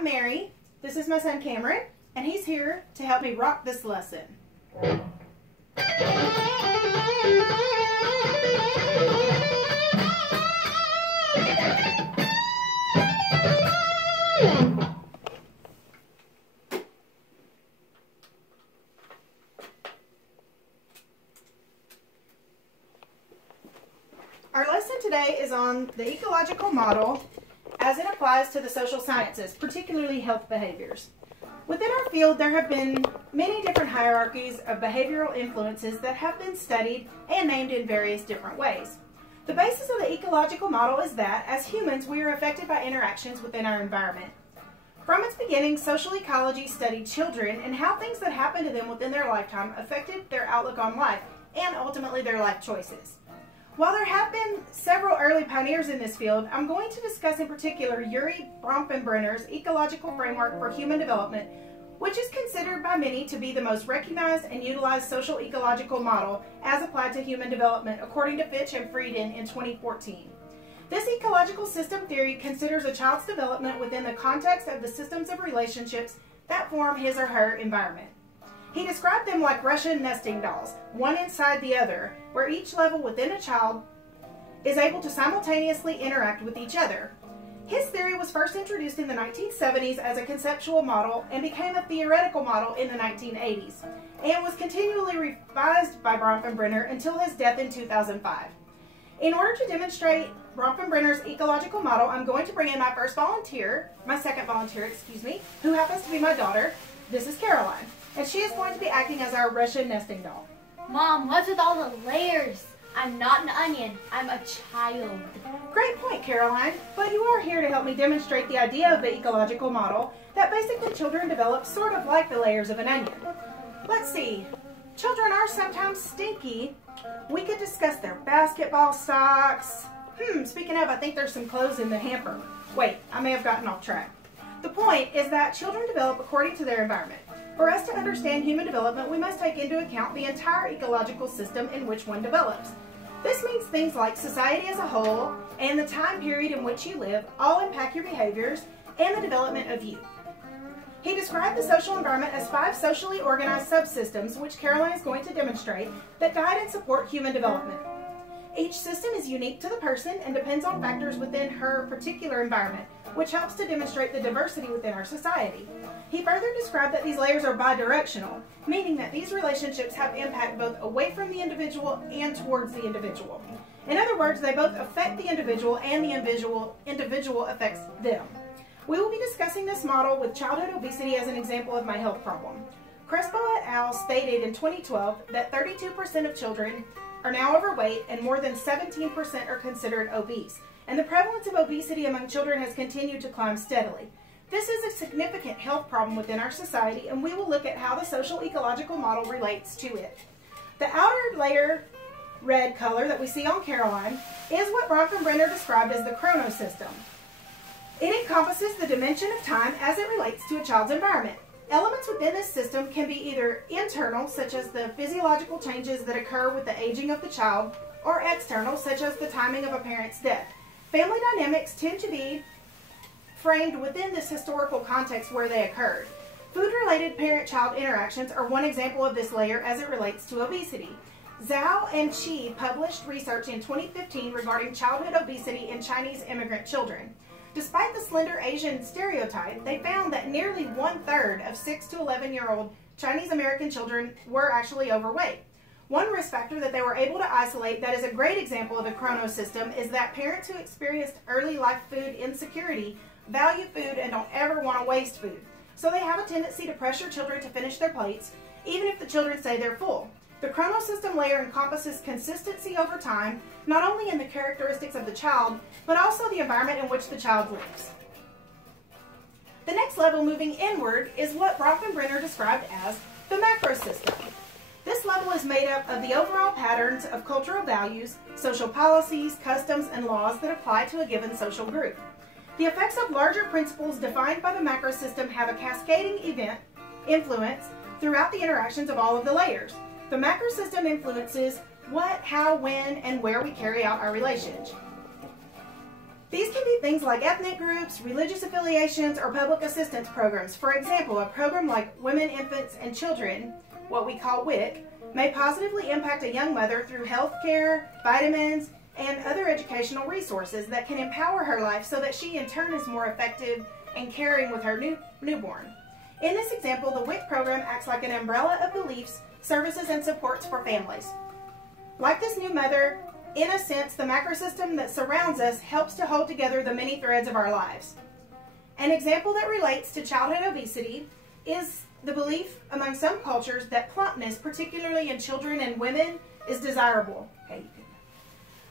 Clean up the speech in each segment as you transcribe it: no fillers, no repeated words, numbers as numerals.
I'm Mary, this is my son Cameron, and he's here to help me rock this lesson. Our lesson today is on the ecological model as it applies to the social sciences, particularly health behaviors. Within our field, there have been many different hierarchies of behavioral influences that have been studied and named in various different ways. The basis of the ecological model is that, as humans, we are affected by interactions within our environment. From its beginning, social ecology studied children and how things that happened to them within their lifetime affected their outlook on life and ultimately their life choices. While there have been several early pioneers in this field, I'm going to discuss in particular Urie Bronfenbrenner's ecological framework for human development, which is considered by many to be the most recognized and utilized social ecological model as applied to human development, according to Fitch and Frieden in 2014. This ecological system theory considers a child's development within the context of the systems of relationships that form his or her environment. He described them like Russian nesting dolls, one inside the other, where each level within a child is able to simultaneously interact with each other. His theory was first introduced in the 1970s as a conceptual model and became a theoretical model in the 1980s, and was continually revised by Bronfenbrenner until his death in 2005. In order to demonstrate Bronfenbrenner's ecological model, I'm going to bring in my second volunteer, who happens to be my daughter. This is Caroline. And she is going to be acting as our Russian nesting doll. Mom, what's with all the layers? I'm not an onion. I'm a child. Great point, Caroline. But you are here to help me demonstrate the idea of the ecological model that basically children develop sort of like the layers of an onion. Let's see. Children are sometimes stinky. We could discuss their basketball socks. Speaking of, I think there's some clothes in the hamper. Wait, I may have gotten off track. The point is that children develop according to their environment. For us to understand human development, we must take into account the entire ecological system in which one develops. This means things like society as a whole and the time period in which you live all impact your behaviors and the development of you. He described the social environment as 5 socially organized subsystems, which Caroline is going to demonstrate, that guide and support human development. Each system is unique to the person and depends on factors within her particular environment, which helps to demonstrate the diversity within our society. He further described that these layers are bidirectional, meaning that these relationships have impact both away from the individual and towards the individual. In other words, they both affect the individual and the individual affects them. We will be discussing this model with childhood obesity as an example of my health problem. Crespo et al. Stated in 2012 that 32% of children are now overweight and more than 17% are considered obese, and the prevalence of obesity among children has continued to climb steadily. This is a significant health problem within our society, and we will look at how the social ecological model relates to it. The outer layer, red color that we see on Caroline, is what Bronfenbrenner described as the chronosystem. It encompasses the dimension of time as it relates to a child's environment. Elements within this system can be either internal, such as the physiological changes that occur with the aging of the child, or external, such as the timing of a parent's death. Family dynamics tend to be framed within this historical context where they occurred. Food-related parent-child interactions are one example of this layer as it relates to obesity. Zhao and Qi published research in 2015 regarding childhood obesity in Chinese immigrant children. Despite the slender Asian stereotype, they found that nearly 1/3 of 6 to 11-year-old Chinese American children were actually overweight. One risk factor that they were able to isolate that is a great example of the chronosystem is that parents who experienced early life food insecurity value food and don't ever want to waste food. So they have a tendency to pressure children to finish their plates, even if the children say they're full. The chronosystem layer encompasses consistency over time, not only in the characteristics of the child, but also the environment in which the child lives. The next level, moving inward, is what Bronfenbrenner described as the macrosystem. This level is made up of the overall patterns of cultural values, social policies, customs, and laws that apply to a given social group. The effects of larger principles defined by the macrosystem have a cascading influence throughout the interactions of all of the layers. The macrosystem influences what, how, when, and where we carry out our relations. These can be things like ethnic groups, religious affiliations, or public assistance programs. For example, a program like Women, Infants, and Children, what we call WIC, may positively impact a young mother through health care, vitamins, and other educational resources that can empower her life so that she in turn is more effective in caring with her newborn. In this example, the WIC program acts like an umbrella of beliefs, services, and supports for families. Like this new mother, in a sense, the macrosystem that surrounds us helps to hold together the many threads of our lives. An example that relates to childhood obesity is the belief among some cultures that plumpness, particularly in children and women, is desirable.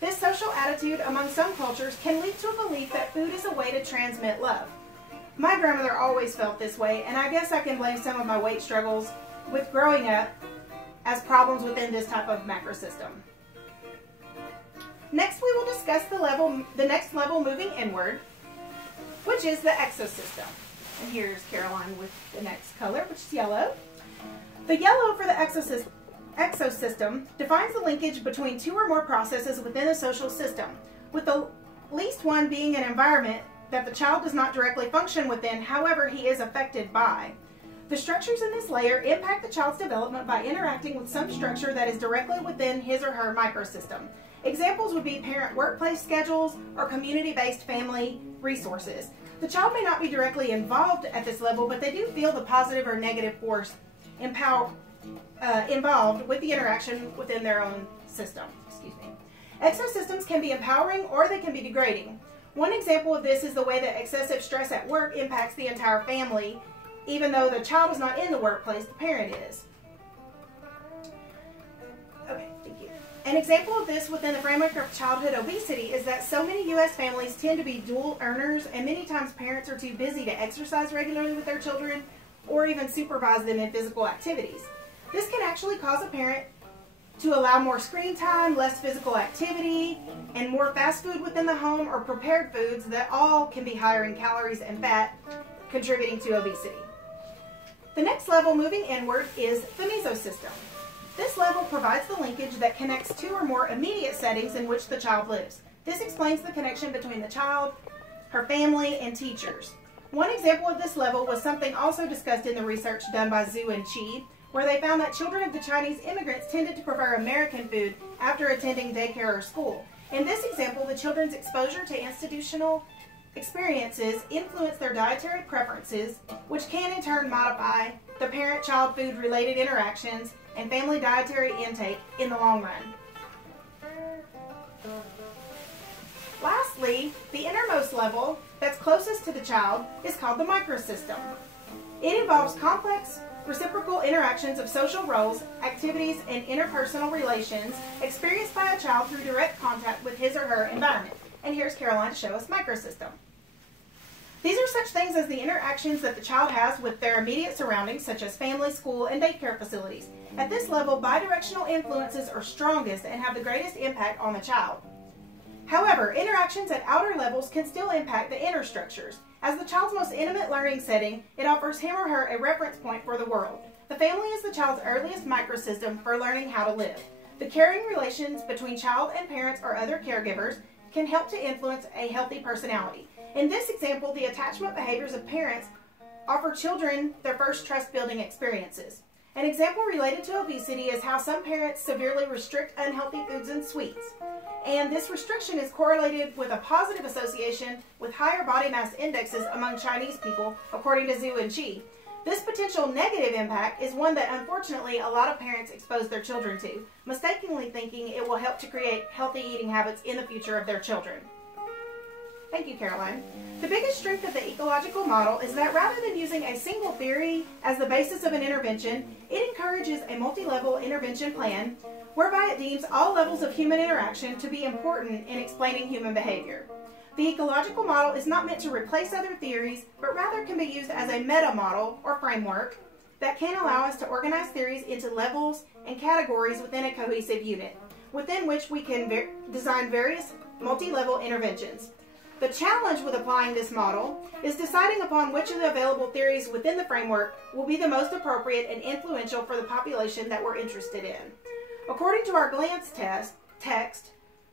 This social attitude among some cultures can lead to a belief that food is a way to transmit love. My grandmother always felt this way, and I guess I can blame some of my weight struggles with growing up as problems within this type of macrosystem. Next, we will discuss the next level moving inward, which is the exosystem. And here's Caroline with the next color, which is yellow. The yellow for the exosystem defines the linkage between two or more processes within a social system, with the least one being an environment that the child does not directly function within, however, he is affected by. The structures in this layer impact the child's development by interacting with some structure that is directly within his or her microsystem. Examples would be parent workplace schedules or community-based family resources. The child may not be directly involved at this level, but they do feel the positive or negative force involved with the interaction within their own system. Exosystems can be empowering or they can be degrading. One example of this is the way that excessive stress at work impacts the entire family, even though the child is not in the workplace, the parent is. Okay, thank you. An example of this within the framework of childhood obesity is that so many U.S. families tend to be dual earners, and many times parents are too busy to exercise regularly with their children or even supervise them in physical activities. This can actually cause a parent to allow more screen time, less physical activity, and more fast food within the home or prepared foods that all can be higher in calories and fat, contributing to obesity. The next level moving inward is the mesosystem. This level provides the linkage that connects two or more immediate settings in which the child lives. This explains the connection between the child, her family, and teachers. One example of this level was something also discussed in the research done by Zhu and Qi, where they found that children of the Chinese immigrants tended to prefer American food after attending daycare or school. In this example, the children's exposure to institutional experiences influence their dietary preferences, which can in turn modify the parent-child food-related interactions and family dietary intake in the long run. Lastly, the innermost level that's closest to the child is called the microsystem. It involves complex reciprocal interactions of social roles, activities, and interpersonal relations experienced by a child through direct contact with his or her environment. And here's Caroline to show us microsystem. These are such things as the interactions that the child has with their immediate surroundings, such as family, school, and daycare facilities. At this level, bidirectional influences are strongest and have the greatest impact on the child. However, interactions at outer levels can still impact the inner structures. As the child's most intimate learning setting, it offers him or her a reference point for the world. The family is the child's earliest microsystem for learning how to live. The caring relations between child and parents or other caregivers can help to influence a healthy personality. In this example, the attachment behaviors of parents offer children their first trust-building experiences. An example related to obesity is how some parents severely restrict unhealthy foods and sweets. And this restriction is correlated with a positive association with higher body mass indexes among Chinese people, according to Zhu and Qi. This potential negative impact is one that unfortunately a lot of parents expose their children to, mistakenly thinking it will help to create healthy eating habits in the future of their children. Thank you, Caroline. The biggest strength of the ecological model is that rather than using a single theory as the basis of an intervention, it encourages a multi-level intervention plan whereby it deems all levels of human interaction to be important in explaining human behavior. The ecological model is not meant to replace other theories, but rather can be used as a meta-model or framework that can allow us to organize theories into levels and categories within a cohesive unit, within which we can design various multi-level interventions. The challenge with applying this model is deciding upon which of the available theories within the framework will be the most appropriate and influential for the population that we're interested in. According to our glance text,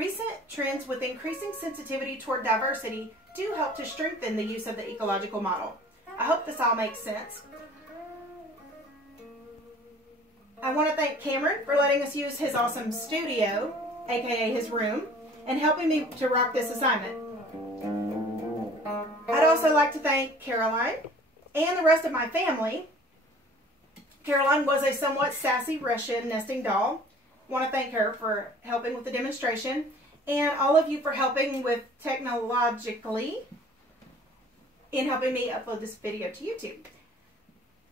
Recent trends with increasing sensitivity toward diversity do help to strengthen the use of the ecological model. I hope this all makes sense. I want to thank Cameron for letting us use his awesome studio, aka his room, and helping me to rock this assignment. I'd also like to thank Caroline and the rest of my family. Caroline was a somewhat sassy Russian nesting doll. I want to thank her for helping with the demonstration, and all of you for helping with technologically in helping me upload this video to YouTube.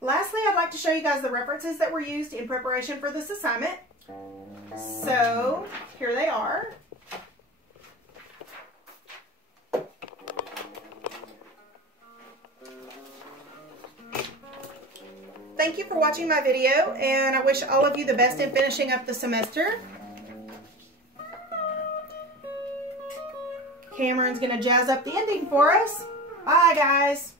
Lastly, I'd like to show you guys the references that were used in preparation for this assignment. So here they are. Thank you for watching my video, and I wish all of you the best in finishing up the semester. Cameron's going to jazz up the ending for us. Bye, guys.